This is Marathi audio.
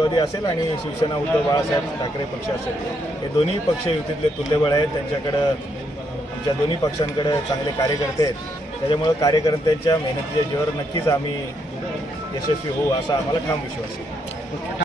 राष्ट्रवादी असेल आणि शिवसेना उद्धव बाळासाहेब ठाकरे पक्ष असेल, हे दोन्ही पक्ष युतीतले तुल्यबळ आहेत. त्यांच्याकडं आमच्या दोन्ही पक्षांकडे चांगले कार्यकर्ते आहेत. त्याच्यामुळं कार्यकर्त्यांच्या मेहनतीच्या जीवावर नक्कीच आम्ही यशस्वी होऊ असा आम्हाला ठाम विश्वास आहे.